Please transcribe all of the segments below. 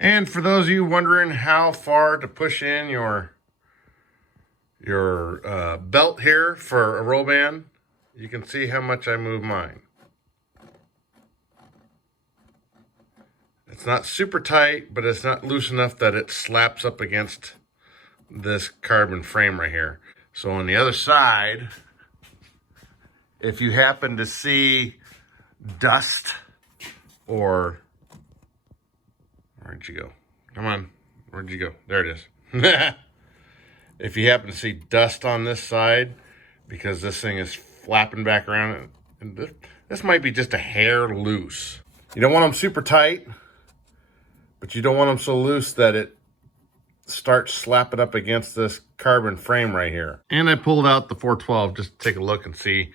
And for those of you wondering how far to push in your belt here for a Roban, you can see how much I move mine. It's not super tight, but it's not loose enough that it slaps up against this carbon frame right here. So on the other side, if you happen to see dust or, where'd you go? Come on, where'd you go? There it is. If you happen to see dust on this side, because this thing is flapping back around, and this might be just a hair loose. You don't want them super tight, but you don't want them so loose that it starts slapping up against this carbon frame right here. And I pulled out the 412 just to take a look and see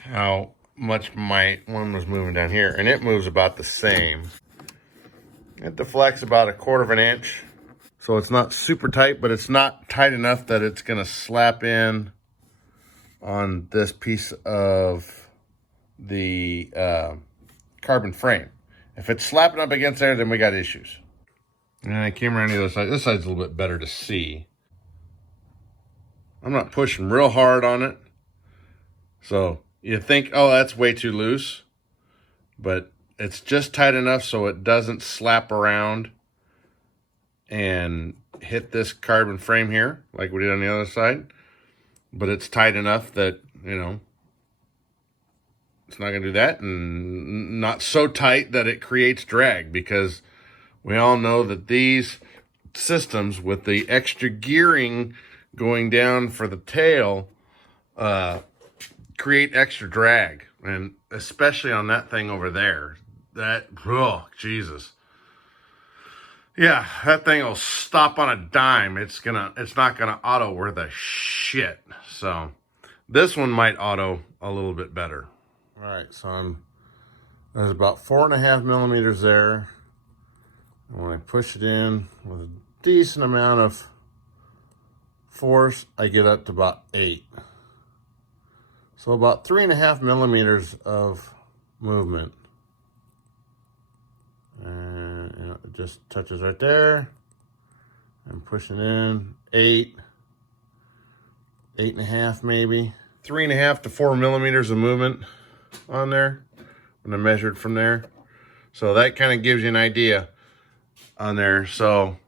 how much my one was moving down here. And it moves about the same. It deflects about 1/4 inch. So it's not super tight, but it's not tight enough that it's gonna slap in on this piece of the carbon frame. If it's slapping up against there, then we got issues. And I came around the other side. This side's a little bit better to see. I'm not pushing real hard on it. So you think, oh, that's way too loose. But it's just tight enough so it doesn't slap around and hit this carbon frame here like we did on the other side. But it's tight enough that, you know, it's not going to do that, and not so tight that it creates drag, because we all know that these systems with the extra gearing going down for the tail create extra drag, and especially on that thing over there. That, oh, Jesus. Yeah, that thing will stop on a dime. It's not gonna auto worth a shit. So this one might auto a little bit better. All right, so there's about 4.5 millimeters there. And when I push it in with a decent amount of force, I get up to about 8. So about 3.5 millimeters of movement. And you know, it just touches right there. I'm pushing in 8, 8.5 maybe. 3.5 to 4 millimeters of movement on there when I measured from there. So that kind of gives you an idea on there. So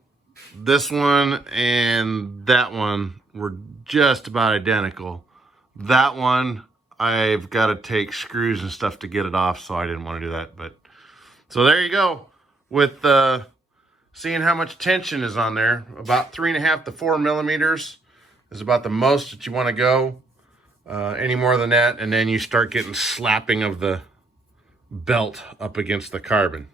this one and that one were just about identical. That one, I've got to take screws and stuff to get it off, so I didn't want to do that. But so there you go with seeing how much tension is on there. About 3.5 to 4 millimeters is about the most that you want to go. Any more than that, and then you start getting slapping of the belt up against the carbon.